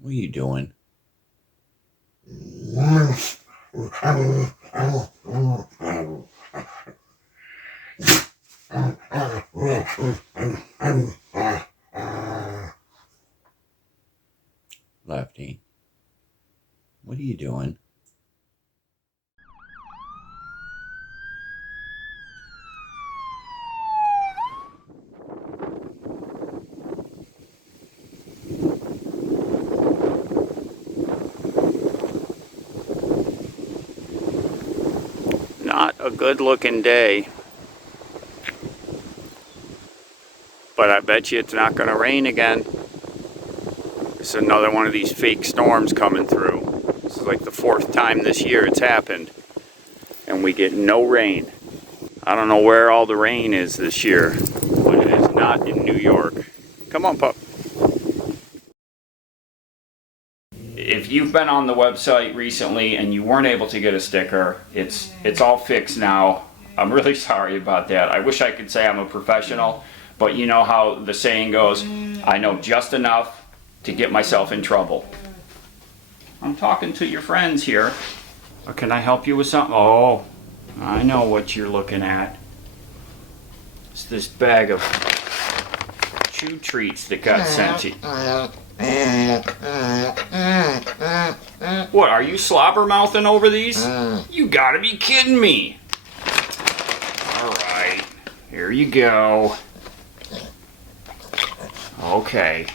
What are you doing? Lefty, what are you doing? Not a good looking day, but I bet you it's not going to rain again. It's another one of these fake storms coming through. This is like the 4th time this year it's happened, and we get no rain. I don't know where all the rain is this year, but it is not in New York. Come on, pup. If you've been on the website recently and you weren't able to get a sticker, it's all fixed now. I'm really sorry about that. I wish I could say I'm a professional, but you know how the saying goes, I know just enough to get myself in trouble. I'm talking to your friends here. Or can I help you with something? Oh, I know what you're looking at. It's this bag of chew treats that got sent to you. What, are you slobber mouthing over these? You gotta be kidding me. Alright, here you go. Okay.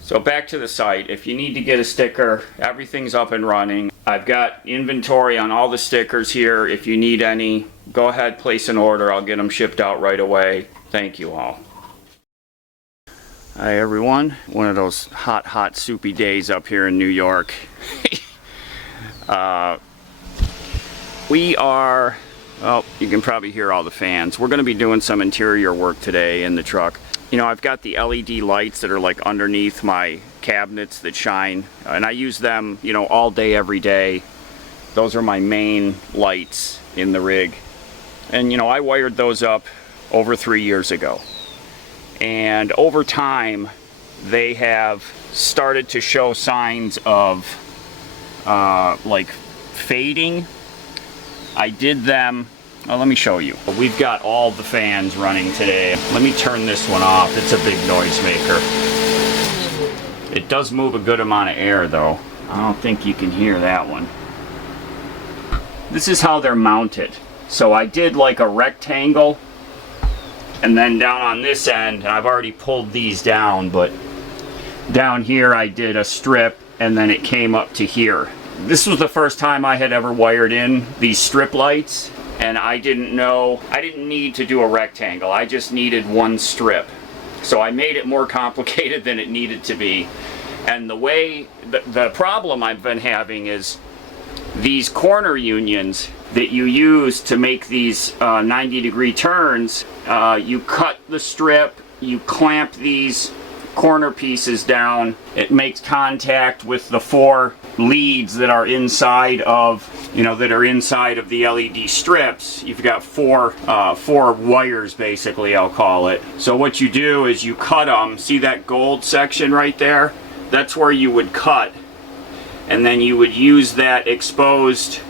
So back to the site. If you need to get a sticker, everything's up and running. I've got inventory on all the stickers here. If you need any, go ahead, place an order. I'll get them shipped out right away. Thank you all. Hi everyone. One of those hot, soupy days up here in New York. We are, well, you can probably hear all the fans. We're going to be doing some interior work today in the truck. You know, I've got the LED lights that are like underneath my cabinets that shine, and I use them, you know, all day, every day. Those are my main lights in the rig. And, you know, I wired those up over 3 years ago. And over time, they have started to show signs of, like, fading. I did them. Oh, let me show you. We've got all the fans running today. Let me turn this one off. It's a big noisemaker. It does move a good amount of air though. I don't think you can hear that one. This is how they're mounted. So I did like a rectangle, and then down on this end, and I've already pulled these down, but down here I did a strip, and then it came up to here. This was the first time I had ever wired in these strip lights. And I didn't need to do a rectangle. I just needed one strip. So I made it more complicated than it needed to be. And the problem I've been having is these corner unions that you use to make these 90-degree turns, you cut the strip, you clamp these corner pieces down, it makes contact with the 4 leads that are inside of, you know, that are inside of the LED strips. You've got 4 wires basically, I'll call it. So what you do is you cut them. See that gold section right there? That's where you would cut, and then you would use that exposed,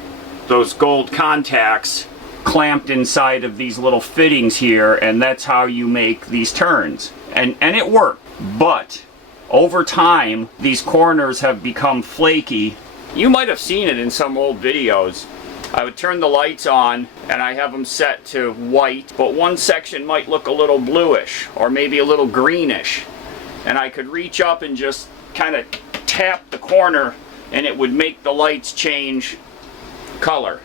those gold contacts clamped inside of these little fittings here, and that's how you make these turns. And it worked. But over time, these corners have become flaky. You might have seen it in some old videos. I would turn the lights on and I have them set to white, but one section might look a little bluish or maybe a little greenish. And I could reach up and just kind of tap the corner and it would make the lights change color.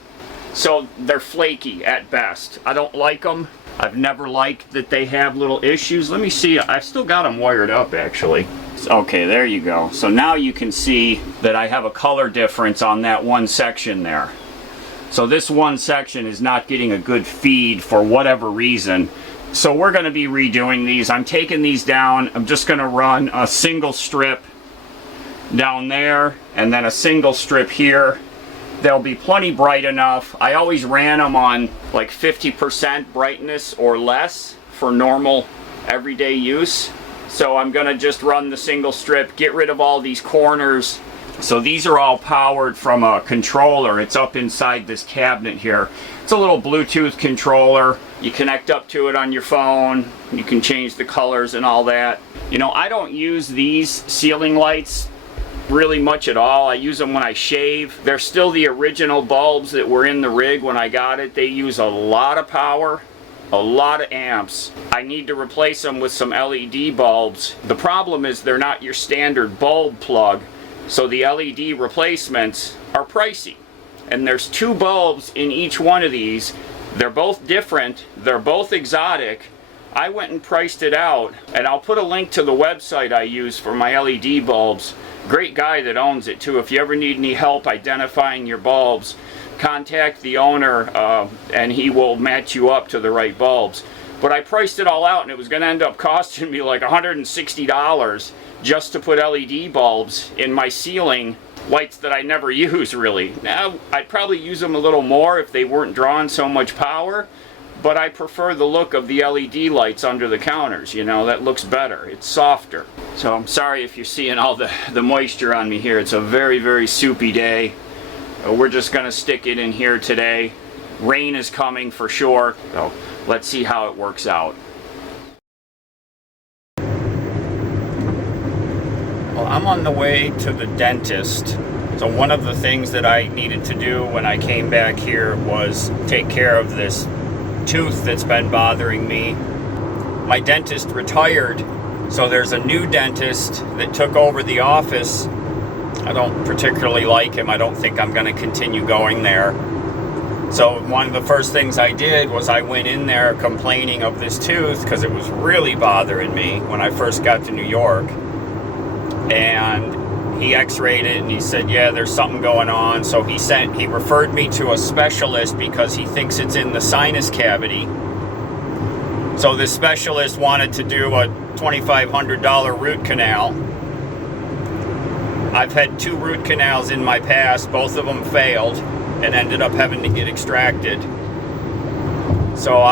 So they're flaky at best. I don't like them. I've never liked that they have little issues. Let me see. I've still got them wired up actually. Okay, there you go. So now you can see that I have a color difference on that one section there. So this one section is not getting a good feed for whatever reason. So we're going to be redoing these. I'm taking these down. I'm just going to run a single strip down there and then a single strip here. They'll be plenty bright enough. I always ran them on like 50% brightness or less for normal everyday use. So I'm gonna just run the single strip, get rid of all these corners. So these are all powered from a controller. It's up inside this cabinet here. It's a little Bluetooth controller. You connect up to it on your phone. You can change the colors and all that. You know, I don't use these ceiling lights really much at all. I use them when I shave. They're still the original bulbs that were in the rig when I got it. They use a lot of power, a lot of amps. I need to replace them with some LED bulbs. The problem is they're not your standard bulb plug. So the LED replacements are pricey. And there's 2 bulbs in each one of these. They're both different. They're both exotic. I went and priced it out, and I'll put a link to the website I use for my LED bulbs. Great guy that owns it too. If you ever need any help identifying your bulbs, contact the owner and he will match you up to the right bulbs. But I priced it all out, and it was going to end up costing me like $160 just to put LED bulbs in my ceiling lights that I never use really. Now, I'd probably use them a little more if they weren't drawing so much power, but I prefer the look of the LED lights under the counters. You know, that looks better. It's softer. So I'm sorry if you're seeing all the moisture on me here. It's a very, very soupy day. We're just going to stick it in here today. Rain is coming for sure. So let's see how it works out. Well, I'm on the way to the dentist. So one of the things that I needed to do when I came back here was take care of this tooth that's been bothering me. My dentist retired, so there's a new dentist that took over the office. I don't particularly like him. I don't think I'm going to continue going there. So one of the first things I did was I went in there complaining of this tooth because it was really bothering me when I first got to New York. And he x-rayed it and he said, yeah, there's something going on. So he referred me to a specialist because he thinks it's in the sinus cavity. So this specialist wanted to do a $2,500 root canal. I've had 2 root canals in my past. Both of them failed and ended up having to get extracted. So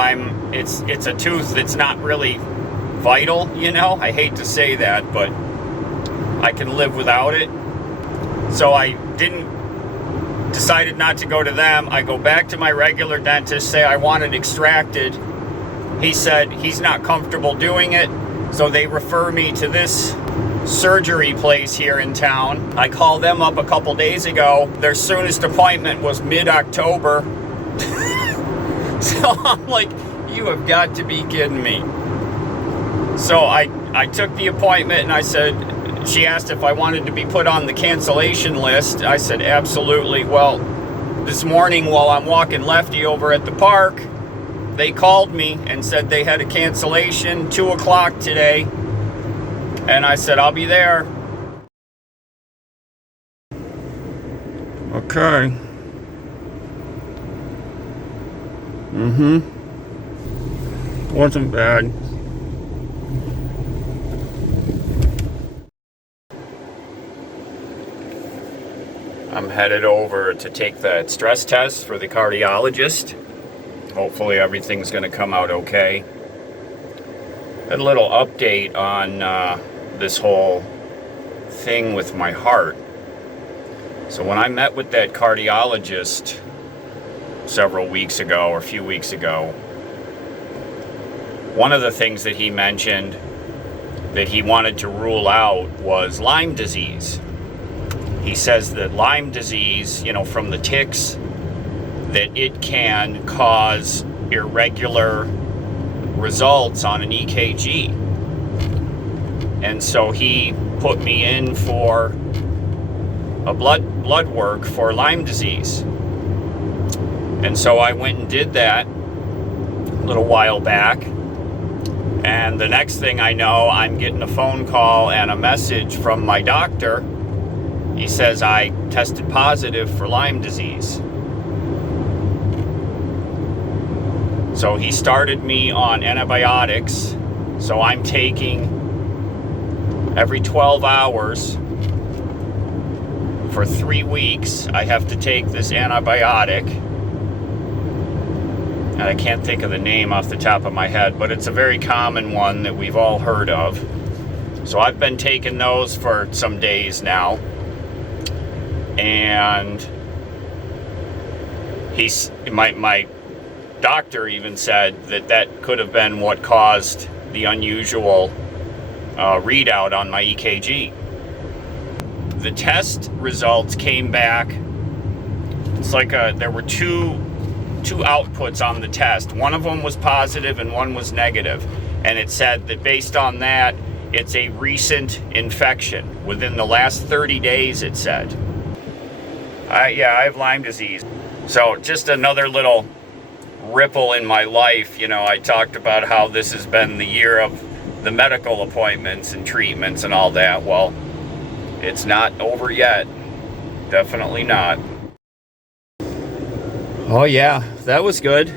it's a tooth that's not really vital, you know. I hate to say that, but I can live without it. So I decided not to go to them. I go back to my regular dentist, say I want it extracted. He said he's not comfortable doing it, so they refer me to this surgery place here in town. I called them up a couple days ago. Their soonest appointment was mid-October. So I'm like, you have got to be kidding me. So I took the appointment and I said, she asked if I wanted to be put on the cancellation list. I said, absolutely. Well, this morning while I'm walking Lefty over at the park, they called me and said they had a cancellation, 2 o'clock today. And I said, I'll be there. Okay. Wasn't bad. I'm headed over to take that stress test for the cardiologist. Hopefully everything's going to come out okay. A little update on this whole thing with my heart. So when I met with that cardiologist several weeks ago or a few weeks ago, one of the things that he mentioned that he wanted to rule out was Lyme disease. He says that Lyme disease, you know, from the ticks, that it can cause irregular results on an EKG. And so he put me in for a blood work for Lyme disease. And so I went and did that a little while back. And the next thing I know, I'm getting a phone call and a message from my doctor. He says I tested positive for Lyme disease. So he started me on antibiotics. So I'm taking every 12 hours for 3 weeks. I have to take this antibiotic. And I can't think of the name off the top of my head, but it's a very common one that we've all heard of. So I've been taking those for some days now, and my doctor even said that could have been what caused the unusual readout on my EKG. The test results came back. It's like there were two outputs on the test. One of them was positive and one was negative. And it said that based on that, it's a recent infection. Within the last 30 days, it said. Yeah, I have Lyme disease. So just another little ripple in my life. You know, I talked about how this has been the year of the medical appointments and treatments and all that. Well, it's not over yet. Definitely not. Oh yeah, that was good.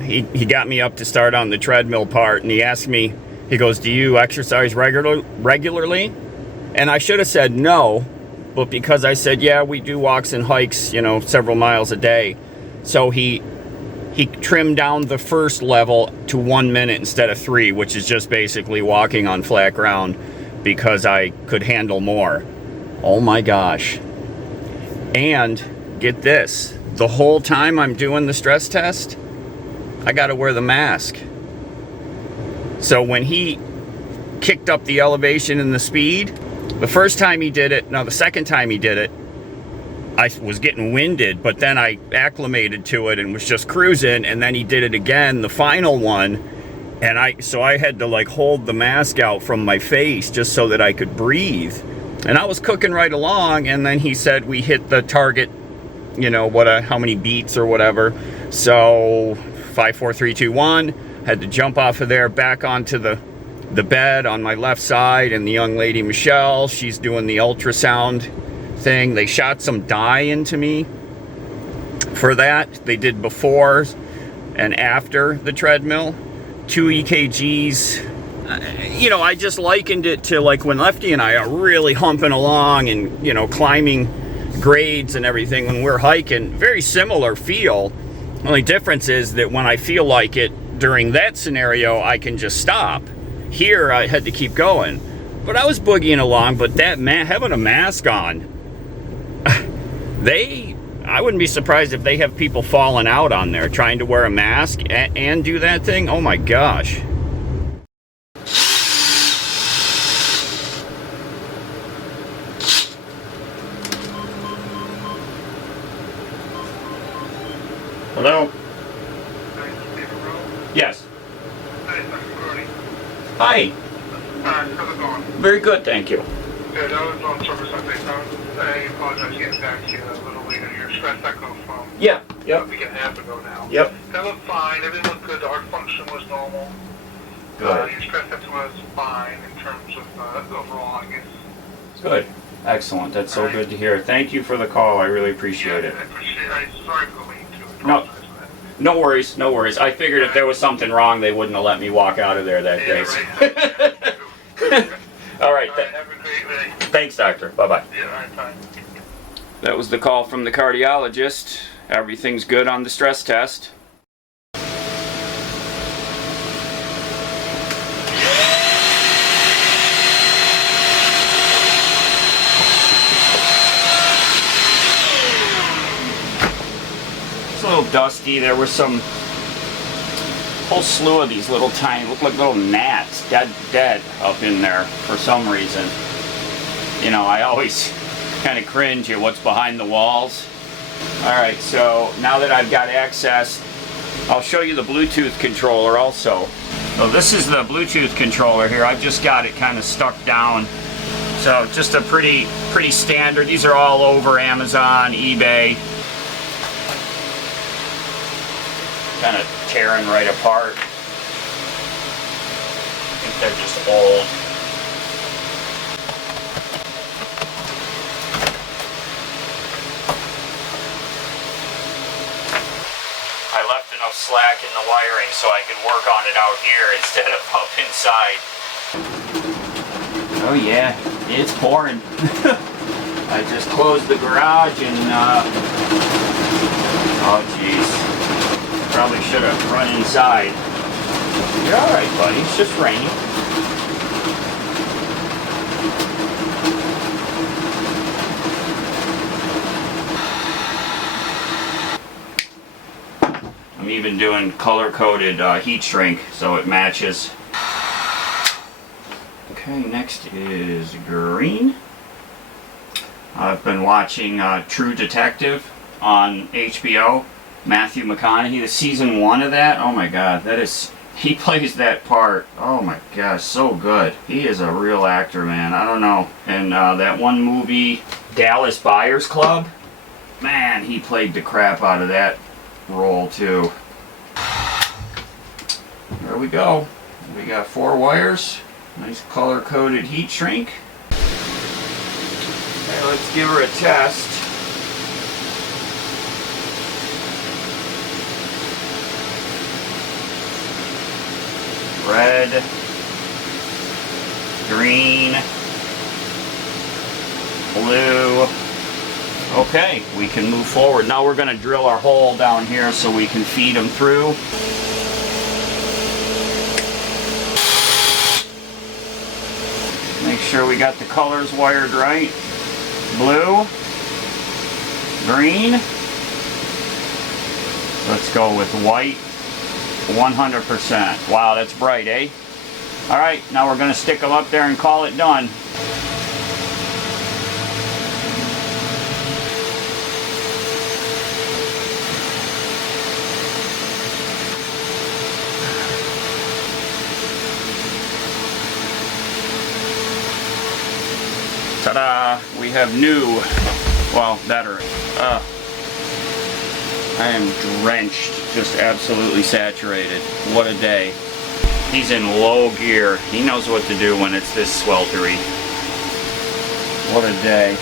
He got me up to start on the treadmill part, and he asked me, he goes, do you exercise regularly? And I should have said no, but because I said, yeah, we do walks and hikes, you know, several miles a day. So he trimmed down the first level to 1 minute instead of 3, which is just basically walking on flat ground, because I could handle more. Oh my gosh. And get this, the whole time I'm doing the stress test, I gotta wear the mask. So when he kicked up the elevation and the speed, the first time he did it, no, the second time he did it, I was getting winded, but then I acclimated to it and was just cruising, and then he did it again, the final one, and so I had to like hold the mask out from my face just so that I could breathe. And I was cooking right along, and then he said we hit the target, you know, how many beats or whatever. So 5, 4, 3, 2, 1, had to jump off of there back onto the bed on my left side, and the young lady Michelle, she's doing the ultrasound thing. They shot some dye into me for that. They did before and after the treadmill, 2 EKGs. You know, I just likened it to like when Lefty and I are really humping along and, you know, climbing grades and everything when we're hiking. Very similar feel. Only difference is that when I feel like it during that scenario, I can just stop. Here, I had to keep going. But I was boogieing along, but that having a mask on, I wouldn't be surprised if they have people falling out on there trying to wear a mask and do that thing. Oh my gosh. Hello? Yes. Hi. How's it going? Very good, thank you. Good. I was on service update. I apologize getting back to you a little later. Your stress echo from Yep. a week and a half ago now. Yep. That looked fine. Everything looked good. The heart function was normal. Good. Your stress echo was fine in terms of overall, I guess. Good. Excellent. That's so good to hear. Thank you for the call. I really appreciate it. I appreciate it. I'm sorry for going to No. apologize for that. No worries, no worries. I figured if there was something wrong, they wouldn't have let me walk out of there that day. Right. All right. Have a great day. Thanks, doctor. Bye-bye. Yeah, all right, bye. That was the call from the cardiologist. Everything's good on the stress test. It's a little dusty. There were some whole slew of these little tiny, look like little gnats, dead up in there for some reason. You know, I always kind of cringe at what's behind the walls. Alright, so now that I've got access, I'll show you the Bluetooth controller also. So this is the Bluetooth controller here. I've just got it kind of stuck down. So just a pretty standard. These are all over Amazon, eBay. Kind of tearing right apart. I think they're just old. I left enough slack in the wiring so I can work on it out here instead of up inside. Oh yeah, it's pouring. I just closed the garage and oh jeez. Probably should have run inside. You're alright, buddy. It's just raining. I'm even doing color-coded heat shrink so it matches. Okay, next is green. I've been watching True Detective on HBO. Matthew McConaughey, the season 1 of that. Oh my god, he plays that part. Oh my gosh, so good. He is a real actor, man. I don't know. And that one movie, Dallas Buyers Club, man, he played the crap out of that role too. There we go. We got 4 wires. Nice color-coded heat shrink. Okay, let's give her a test. Red, green, blue. Okay, we can move forward. Now we're going to drill our hole down here so we can feed them through. Make sure we got the colors wired right. Blue, green. Let's go with white. 100%. Wow, that's bright, eh? Alright, now we're going to stick them up there and call it done. Ta-da! We have new, well, better. I am drenched, just absolutely saturated. What a day. He's in low gear. He knows what to do when it's this sweltery. What a day.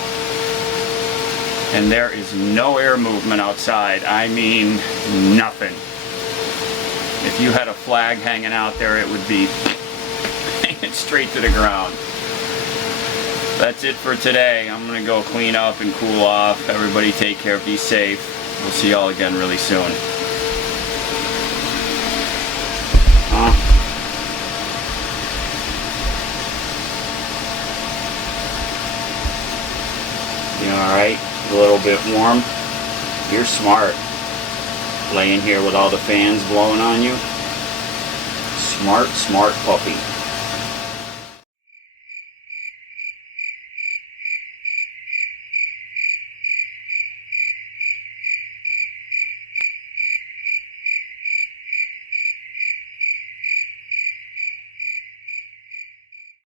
And there is no air movement outside. I mean, nothing. If you had a flag hanging out there, it would be hanging straight to the ground. That's it for today. I'm going to go clean up and cool off. Everybody take care, be safe. We'll see y'all again really soon. You alright? A little bit warm? You're smart. Laying here with all the fans blowing on you. Smart, smart puppy.